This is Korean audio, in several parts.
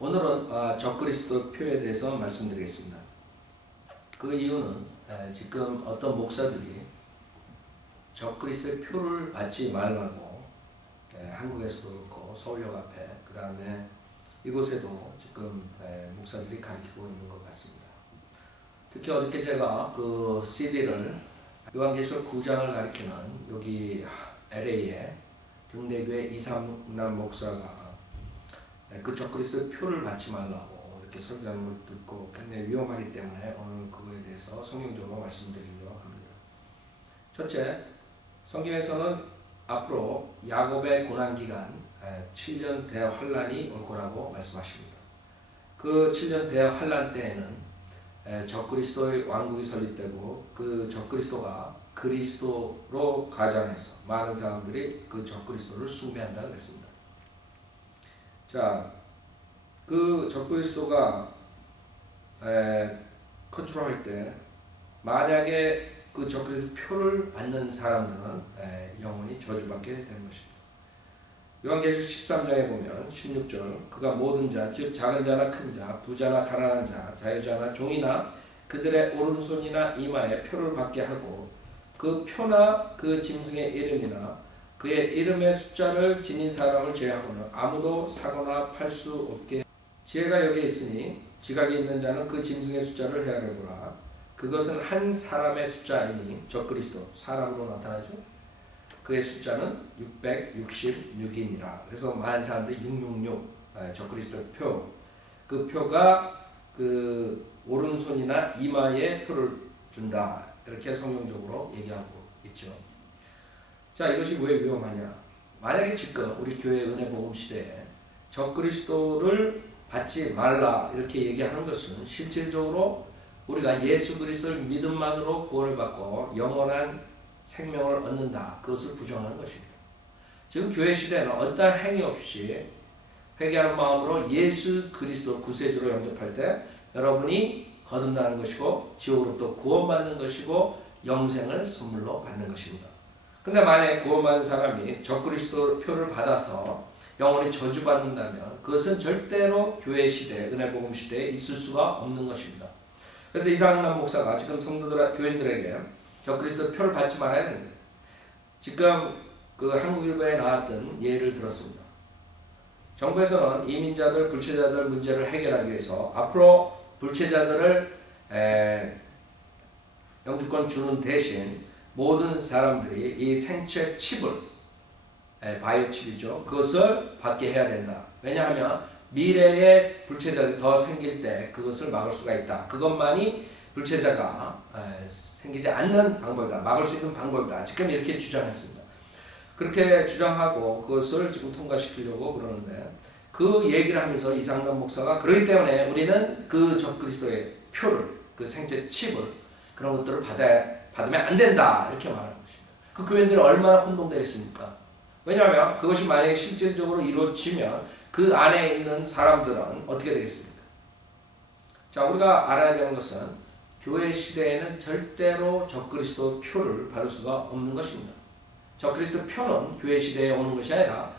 오늘은 적그리스도 표에 대해서 말씀드리겠습니다. 그 이유는 지금 어떤 목사들이 적그리스도의 표를 받지 말라고 한국에서도 그렇고 서울역 앞에 그 다음에 이곳에도 지금 목사들이 가르치고 있는 것 같습니다. 특히 어저께 제가 그 CD를 요한계시록 9장을 가리키는 여기 LA의 등대교회 이상남 목사가 그 적그리스도의 표를 받지 말라고 이렇게 설교하는 걸 듣고 굉장히 위험하기 때문에 오늘 그거에 대해서 성경적으로 말씀드리려고 합니다. 첫째, 성경에서는 앞으로 야곱의 고난기간 7년 대환란이 올 거라고 말씀하십니다. 그 7년 대환란 때에는 적그리스도의 왕국이 설립되고 그 적그리스도가 그리스도로 가장해서 많은 사람들이 그 적그리스도를 숭배한다고 했습니다. 자, 그 적그리스도가 컨트롤할 때 만약에 그 적그리스도 표를 받는 사람들은 영원히 저주받게 되는 것입니다. 요한계시록 13장에 보면 16절 그가 모든 자, 즉 작은 자나 큰 자, 부자나 가난한 자, 자유자나 종이나 그들의 오른손이나 이마에 표를 받게 하고 그 표나 그 짐승의 이름이나 그의 이름의 숫자를 지닌 사람을 제외하고는 아무도 사거나 팔 수 없게. 지혜가 여기에 있으니 지각이 있는 자는 그 짐승의 숫자를 헤아려보라. 그것은 한 사람의 숫자이니 적그리스도 사람으로 나타나죠. 그의 숫자는 666이니라. 그래서 많은 사람들이 666 적그리스도 표. 그 표가 그 오른손이나 이마에 표를 준다. 이렇게 성경적으로 얘기하고 있죠. 자, 이것이 왜 위험하냐? 만약에 지금 우리 교회 은혜복음 시대에 적그리스도를 받지 말라 이렇게 얘기하는 것은 실질적으로 우리가 예수 그리스도를 믿음만으로 구원을 받고 영원한 생명을 얻는다. 그것을 부정하는 것입니다. 지금 교회 시대는 어떠한 행위 없이 회개하는 마음으로 예수 그리스도 구세주로 영접할 때 여러분이 거듭나는 것이고 지옥으로부터 구원받는 것이고 영생을 선물로 받는 것입니다. 근데 만약에 구원받은 사람이 적그리스도 표를 받아서 영원히 저주받는다면 그것은 절대로 교회 시대, 은혜복음 시대에 있을 수가 없는 것입니다. 그래서 이상남 목사가 지금 성도들, 교인들에게 적그리스도 표를 받지 말아야 됩니다. 지금 그 한국일보에 나왔던 예를 들었습니다. 정부에서는 이민자들, 불체자들 문제를 해결하기 위해서 앞으로 불체자들을 영주권 주는 대신 모든 사람들이 이 생체 칩을 바이오 칩이죠. 그것을 받게 해야 된다. 왜냐하면 미래에 불체자들이 더 생길 때 그것을 막을 수가 있다. 그것만이 불체자가 생기지 않는 방법이다. 막을 수 있는 방법이다. 지금 이렇게 주장했습니다. 그렇게 주장하고 그것을 지금 통과시키려고 그러는데 그 얘기를 하면서 이상남 목사가 그렇기 때문에 우리는 그 적그리스도의 표를, 그 생체 칩을 그런 것들을 받으면 안 된다. 이렇게 말하는 것입니다. 그 교인들은 얼마나 혼동되겠습니까? 왜냐하면 그것이 만약에 실질적으로 이루어지면 그 안에 있는 사람들은 어떻게 되겠습니까? 자, 우리가 알아야 되는 것은 교회 시대에는 절대로 적그리스도 표를 받을 수가 없는 것입니다. 적그리스도 표는 교회 시대에 오는 것이 아니라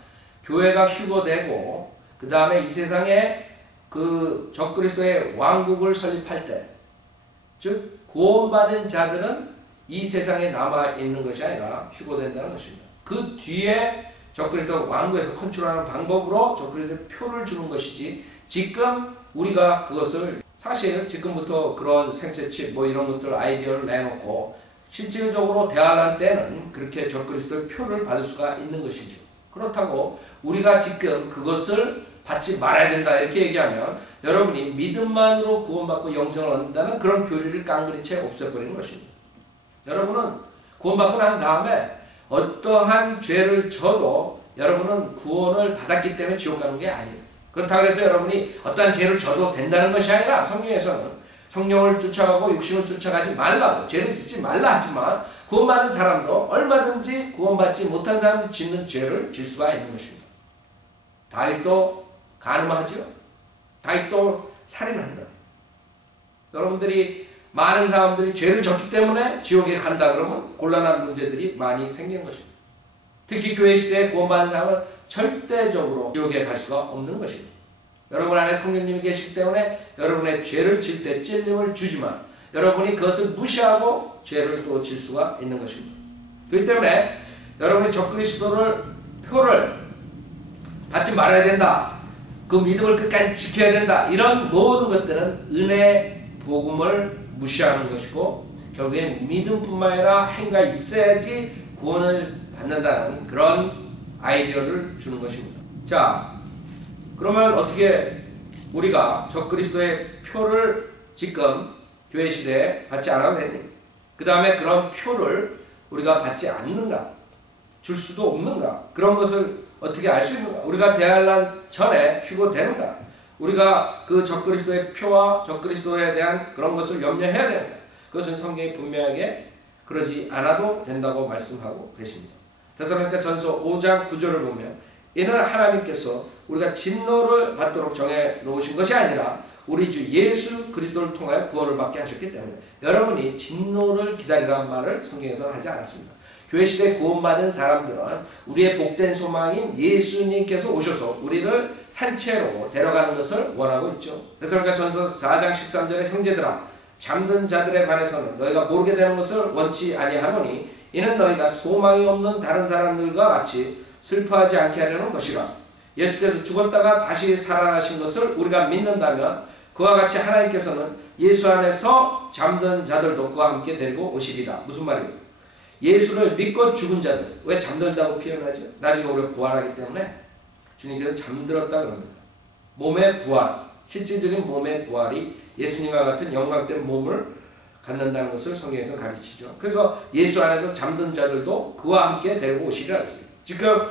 교회가 휴거되고 그 다음에 이 세상에 그 적그리스도의 왕국을 설립할 때, 즉 구원받은 자들은 이 세상에 남아있는 것이 아니라 휴거된다는 것입니다. 그 뒤에 적그리스도 왕국에서 컨트롤하는 방법으로 적그리스도의 표를 주는 것이지 지금 우리가 그것을 사실 지금부터 그런 생체칩 뭐 이런 것들 아이디어를 내놓고 실질적으로 대환란 때는 그렇게 적그리스도의 표를 받을 수가 있는 것이죠. 그렇다고 우리가 지금 그것을 받지 말아야 된다 이렇게 얘기하면 여러분이 믿음만으로 구원받고 영생을 얻는다는 그런 교리를 깡그리채 없애버리는 것입니다. 여러분은 구원받고 난 다음에 어떠한 죄를 져도 여러분은 구원을 받았기 때문에 지옥 가는 게 아니에요. 그렇다고 해서 여러분이 어떠한 죄를 져도 된다는 것이 아니라 성경에서는 성령을 쫓아가고 육신을 쫓아가지 말라고 죄를 짓지 말라 하지만 구원받은 사람도 얼마든지 구원받지 못한 사람이 짓는 죄를 질 수가 있는 것입니다. 다윗도 간음하죠. 다윗도 살인한다. 여러분들이 많은 사람들이 죄를 졌기 때문에 지옥에 간다 그러면 곤란한 문제들이 많이 생기는 것입니다. 특히 교회 시대에 구원받은 사람은 절대적으로 지옥에 갈 수가 없는 것입니다. 여러분 안에 성령님이 계시기 때문에 여러분의 죄를 질 때 찔림을 주지만 여러분이 그것을 무시하고 죄를 또 질 수가 있는 것입니다. 그렇기 때문에 여러분이 적그리스도를 표를 받지 말아야 된다. 그 믿음을 끝까지 지켜야 된다. 이런 모든 것들은 은혜 복음을 무시하는 것이고 결국엔 믿음뿐만 아니라 행위가 있어야지 구원을 받는다는 그런 아이디어를 주는 것입니다. 자, 그러면 어떻게 우리가 적그리스도의 표를 지금 교회 시대에 받지 않아도 됐니? 그 다음에 그런 표를 우리가 받지 않는가? 줄 수도 없는가? 그런 것을 어떻게 알 수 있는가? 우리가 대환란 전에 휴거되는가? 우리가 그 적그리스도의 표와 적그리스도에 대한 그런 것을 염려해야 되는가? 그것은 성경이 분명하게 그러지 않아도 된다고 말씀하고 계십니다. 데살로니가전서 5장 9절을 보면 이는 하나님께서 우리가 진노를 받도록 정해 놓으신 것이 아니라 우리 주 예수 그리스도를 통하여 구원을 받게 하셨기 때문에 여러분이 진노를 기다리라는 말을 성경에서는 하지 않았습니다. 교회 시대 구원받은 사람들은 우리의 복된 소망인 예수님께서 오셔서 우리를 산채로 데려가는 것을 원하고 있죠. 데살로니가전서 4장 13절에 형제들아 잠든 자들에 관해서는 너희가 모르게 되는 것을 원치 아니하노니 이는 너희가 소망이 없는 다른 사람들과 같이 슬퍼하지 않게 하려는 것이라. 예수께서 죽었다가 다시 살아나신 것을 우리가 믿는다면 그와 같이 하나님께서는 예수 안에서 잠든 자들도 그와 함께 데리고 오시리라. 무슨 말이에요? 예수를 믿고 죽은 자들, 왜 잠들다고 표현하죠? 나중에 우리가 부활하기 때문에 주님께서 잠들었다 그럽니다. 몸의 부활, 실질적인 몸의 부활이 예수님과 같은 영광된 몸을 갖는다는 것을 성경에서 가르치죠. 그래서 예수 안에서 잠든 자들도 그와 함께 데리고 오시리라 했어요. 지금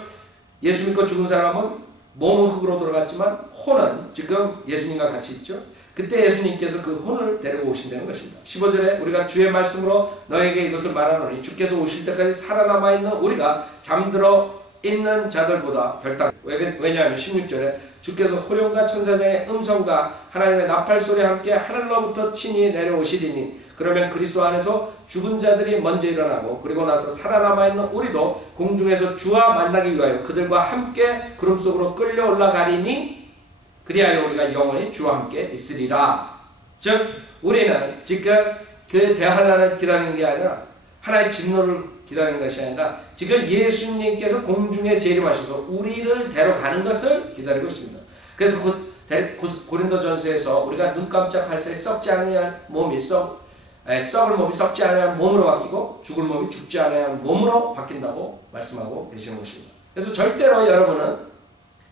예수 믿고 죽은 사람은 몸은 흙으로 들어갔지만 혼은 지금 예수님과 같이 있죠. 그때 예수님께서 그 혼을 데리고 오신다는 것입니다. 15절에 우리가 주의 말씀으로 너에게 이것을 말하노니 주께서 오실 때까지 살아남아 있는 우리가 잠들어 있는 자들보다 별당. 왜냐하면 16절에 주께서 호령과 천사장의 음성과 하나님의 나팔 소리와 함께 하늘로부터 친히 내려오시리니 그러면 그리스도 안에서 죽은 자들이 먼저 일어나고 그리고 나서 살아남아 있는 우리도 공중에서 주와 만나기 위하여 그들과 함께 구름 속으로 끌려 올라가리니 그리하여 우리가 영원히 주와 함께 있으리라. 즉 우리는 지금 그 대환란을 기다리는 게 아니라 하나의 진노를 기다리는 것이 아니라 지금 예수님께서 공중에 재림하셔서 우리를 데려가는 것을 기다리고 있습니다. 그래서 고린도전서에서 우리가 눈 깜짝할 새에 썩지 않으면 몸이 썩을 몸이 썩지 않으면 몸으로 바뀌고 죽을 몸이 죽지 않으면 몸으로 바뀐다고 말씀하고 계시는 것입니다. 그래서 절대로 여러분은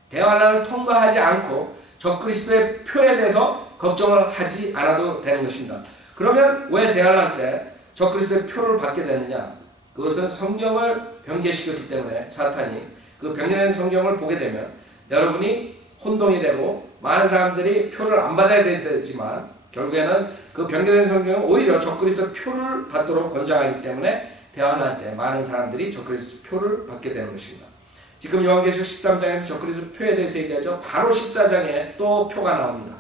대환란을 통과하지 않고 적그리스도의 표에 대해서 걱정을 하지 않아도 되는 것입니다. 그러면 왜 대환란 때 적그리스도의 표를 받게 되느냐? 그것은 성경을 변개시켰기 때문에 사탄이 그 변개된 성경을 보게 되면 여러분이 혼동이 되고 많은 사람들이 표를 안 받아야 되지만 결국에는 그 변개된 성경은 오히려 적그리스도의 표를 받도록 권장하기 때문에 대환란 때 많은 사람들이 적그리스도 표를 받게 되는 것입니다. 지금 요한계시록 13장에서 적그리스도 표에 대해서 얘기하죠. 바로 14장에 또 표가 나옵니다.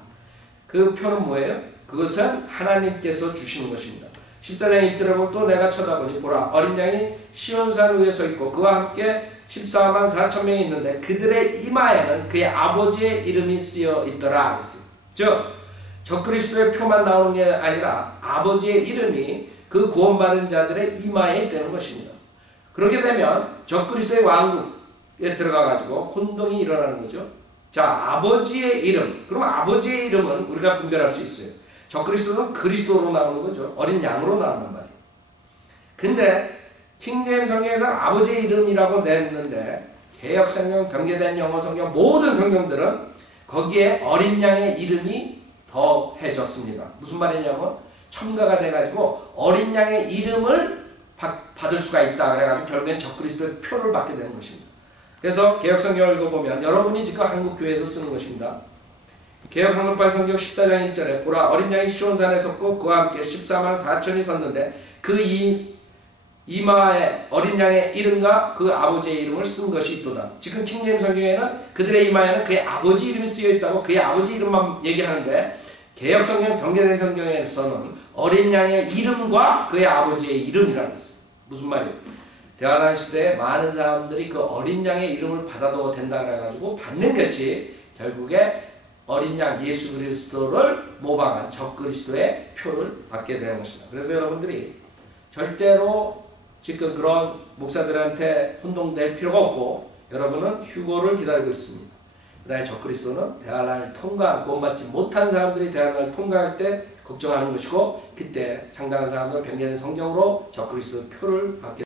그 표는 뭐예요? 그것은 하나님께서 주시는 것입니다. 14장 1절에 보면 또 내가 쳐다보니 보라 어린 양이 시온산 위에 서 있고 그와 함께 14만 4천 명이 있는데 그들의 이마에는 그의 아버지의 이름이 쓰여 있더라. 즉 적그리스도의 표만 나오는 게 아니라 아버지의 이름이 그 구원받은 자들의 이마에 있다는 것입니다. 그렇게 되면 적그리스도의 왕국에 들어가가지고 혼동이 일어나는 거죠. 자, 아버지의 이름. 그럼 아버지의 이름은 우리가 분별할 수 있어요. 적그리스도는 그리스도로 나오는 거죠. 어린 양으로 나온단 말이에요. 근데 킹제임 성경에서는 아버지의 이름이라고 냈는데 개역성경, 변개된 영어 성경 모든 성경들은 거기에 어린 양의 이름이 더해졌습니다. 무슨 말이냐면 첨가가 돼가지고 어린 양의 이름을 받을 수가 있다. 그래가지고 결국엔 적그리스도의 표를 받게 되는 것입니다. 그래서 개역성경을 읽어보면 여러분이 지금 한국교회에서 쓰는 것입니다. 개역한글판 성경 14장 1절에 보라 어린 양이 시온산에 섰고 그와 함께 14만 4천이 섰는데 그 이마에 어린 양의 이름과 그 아버지의 이름을 쓴 것이 있도다. 지금 킹제임 성경에는 그들의 이마에는 그의 아버지 이름이 쓰여 있다고 그의 아버지 이름만 얘기하는데 개역성경 변개된 성경에서는 어린 양의 이름과 그의 아버지의 이름이라고 했어요. 무슨 말이에요? 대환란 시대에 많은 사람들이 그 어린 양의 이름을 받아도 된다 그래가지고 받는 것이 결국에 어린 양 예수 그리스도를 모방한 적그리스도의 표를 받게 되는 것입니다. 그래서 여러분들이 절대로 지금 그런 목사들한테 혼동될 필요가 없고 여러분은 휴거를 기다리고 있습니다. 그다음에 적그리스도는 대환란을 통과한 구원받지 못한 사람들이 대환란을 통과할 때 걱정하는 것이고 그때 상당한 사람들은 변경된 성경으로 적그리스도의 표를 받게